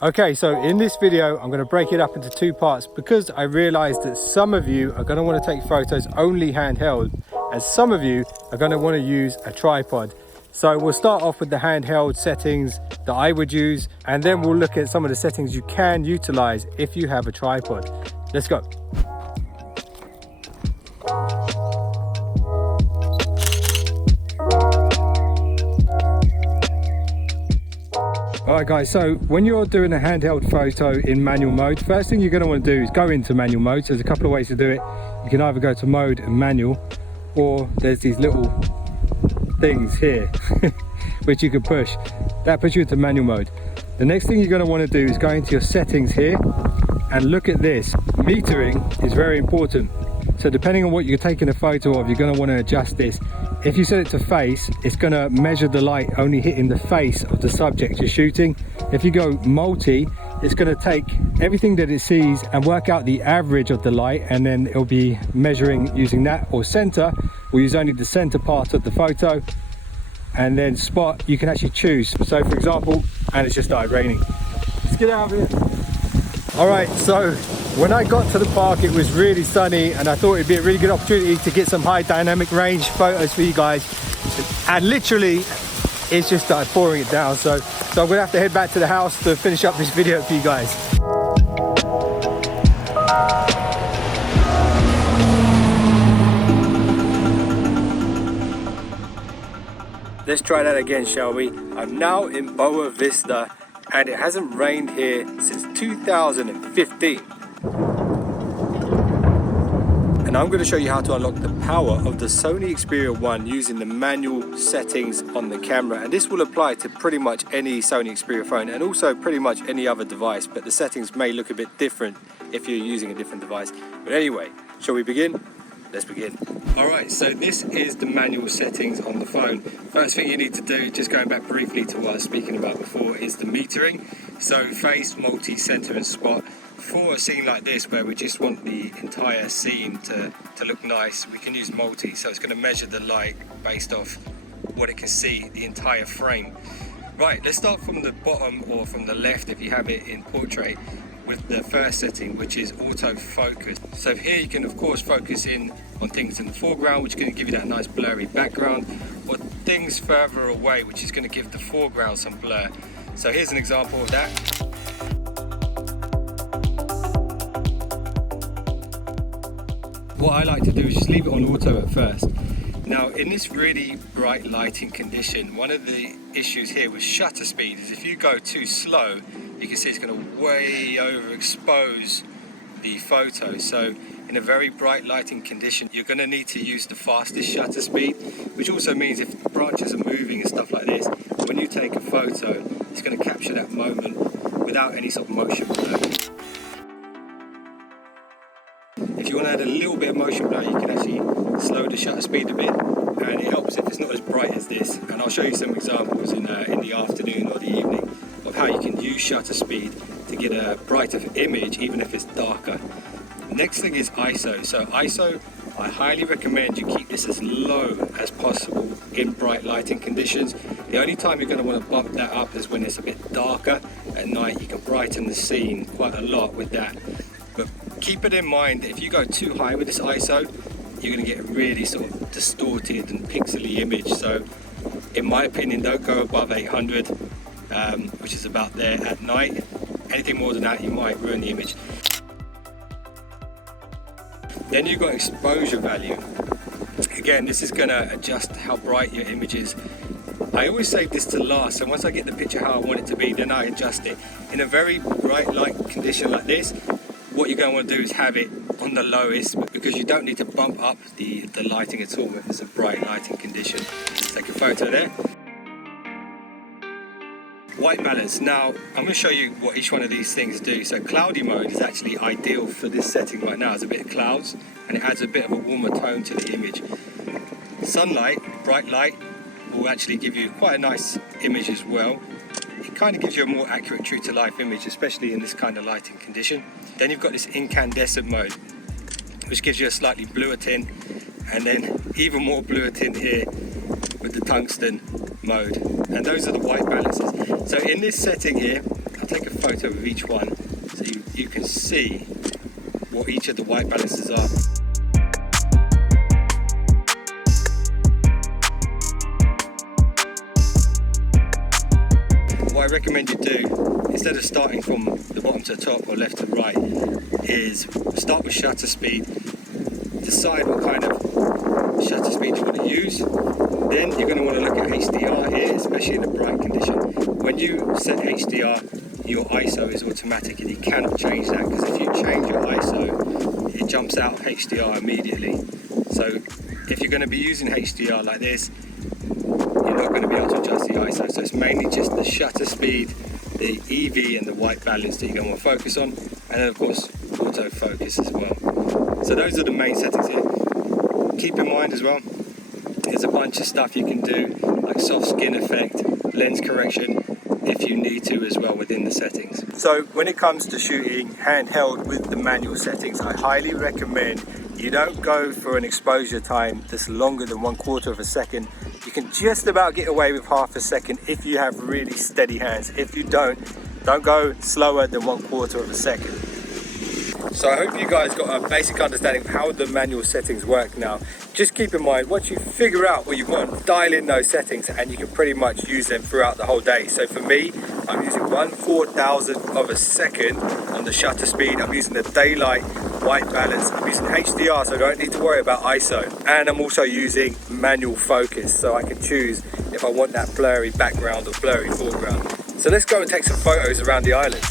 Okay, so in this video, I'm going to break it up into two parts because I realized that some of you are going to want to take photos only handheld and some of you are going to want to use a tripod. So we'll start off with the handheld settings that I would use, and then we'll look at some of the settings you can utilize if you have a tripod. Let's go. Alright guys, so when you're doing a handheld photo in manual mode, first thing you're going to want to do is go into manual mode. So there's a couple of ways to do it. You can either go to mode and manual, or there's these little things here which you can push. That puts you into manual mode. The next thing you're going to want to do is go into your settings here and look at this. Metering is very important. So depending on what you're taking a photo of, you're going to want to adjust this. If you set it to face, it's going to measure the light only hitting the face of the subject you're shooting. If you go multi, it's going to take everything that it sees and work out the average of the light, and then it'll be measuring using that. Or center, we'll use only the center part of the photo. And then spot, you can actually choose. So for example, and it's just started raining. Let's get out of here. All right, so when I got to the park, it was really sunny and I thought it'd be a really good opportunity to get some high dynamic range photos for you guys. And literally, it's just started pouring it down. So I'm gonna have to head back to the house to finish up this video for you guys. Let's try that again, shall we? I'm now in Boa Vista and it hasn't rained here since 2015. And I'm going to show you how to unlock the power of the Sony Xperia 1 using the manual settings on the camera. And this will apply to pretty much any Sony Xperia phone and also pretty much any other device, but the settings may look a bit different if you're using a different device. But anyway, shall we begin? Let's begin. Alright, so this is the manual settings on the phone. First thing you need to do, just going back briefly to what I was speaking about before, is the metering. So face, multi, center and spot. For a scene like this where we just want the entire scene to look nice, we can use multi. So it's going to measure the light based off what it can see, the entire frame. Right, let's start from the bottom or from the left if you have it in portrait, with the first setting, which is autofocus. So here you can of course focus in on things in the foreground, which is going to give you that nice blurry background, or things further away, which is going to give the foreground some blur. So here's an example of that. What I like to do is just leave it on auto at first. Now in this really bright lighting condition, one of the issues here with shutter speed is if you go too slow, you can see it's going to way overexpose the photo. So in a very bright lighting condition, you're going to need to use the fastest shutter speed, which also means if branches are moving and stuff like this, when you take a photo, it's going to capture that moment without any sort of motion blur. If you want to add a little bit of motion blur, you can actually slow the shutter speed a bit, and it helps if it's not as bright as this. And I'll show you some examples in the afternoon or the evening of how you can use shutter speed to get a brighter image even if it's darker. Next thing is ISO. So ISO, I highly recommend you keep this as low as possible in bright lighting conditions. The only time you're going to want to bump that up is when it's a bit darker at night. You can brighten the scene quite a lot with that. But keep it in mind that if you go too high with this ISO, you're going to get a really sort of distorted and pixely image. So in my opinion, don't go above 800, which is about there at night. Anything more than that, you might ruin the image. Then you've got exposure value. Again, this is going to adjust how bright your image is. I always save this to last, so once I get the picture how I want it to be, then I adjust it. In a very bright light condition like this, what you're going to want to do is have it on the lowest, because you don't need to bump up the lighting at all if it's a bright lighting condition. Let's take a photo there. White balance. Now I'm going to show you what each one of these things do. So cloudy mode is actually ideal for this setting right now. There's a bit of clouds and it adds a bit of a warmer tone to the image. Sunlight, bright light, will actually give you quite a nice image as well. It kind of gives you a more accurate, true to life image, especially in this kind of lighting condition. Then you've got this incandescent mode, which gives you a slightly bluer tint, and then even more bluer tint here with the tungsten mode. And those are the white balances. So in this setting here, take a photo of each one so you can see what each of the white balances are. What I recommend you do, instead of starting from the bottom to the top or left to right, is start with shutter speed, decide what kind of shutter speed you want to use. Then you're going to want to look at HDR here, especially in a bright condition. When you set HDR, your ISO is automatic and you cannot change that, because if you change your ISO, it jumps out HDR immediately. So if you're going to be using HDR like this, you're not going to be able to adjust the ISO. So it's mainly just the shutter speed, the EV and the white balance that you're going to want to focus on, and then of course autofocus as well. So those are the main settings here. Keep in mind as well, there's a bunch of stuff you can do, like soft skin effect, lens correction, if you need to as well within the settings. So when it comes to shooting handheld with the manual settings, I highly recommend you don't go for an exposure time that's longer than 1/4 of a second. You can just about get away with half a second if you have really steady hands. If you don't go slower than 1/4 of a second. So I hope you guys got a basic understanding of how the manual settings work now. Just keep in mind, once you figure out what you want, dial in those settings and you can pretty much use them throughout the whole day. So for me, I'm using 1/4000th of a second on the shutter speed. I'm using the daylight white balance. I'm using HDR, so I don't need to worry about ISO. And I'm also using manual focus, so I can choose if I want that blurry background or blurry foreground. So let's go and take some photos around the island.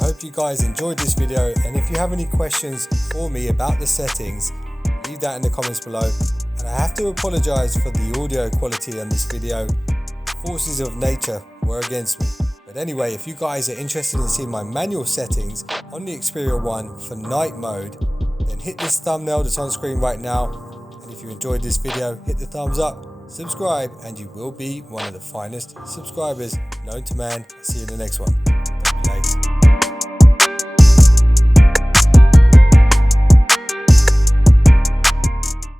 I hope you guys enjoyed this video, and if you have any questions for me about the settings, leave that in the comments below. And I have to apologize for the audio quality on this video. Forces of nature were against me. But anyway, if you guys are interested in seeing my manual settings on the Xperia 1 for night mode, then hit this thumbnail that's on screen right now. And if you enjoyed this video, hit the thumbs up, subscribe, and you will be one of the finest subscribers known to man. See you in the next one. Thank you guys.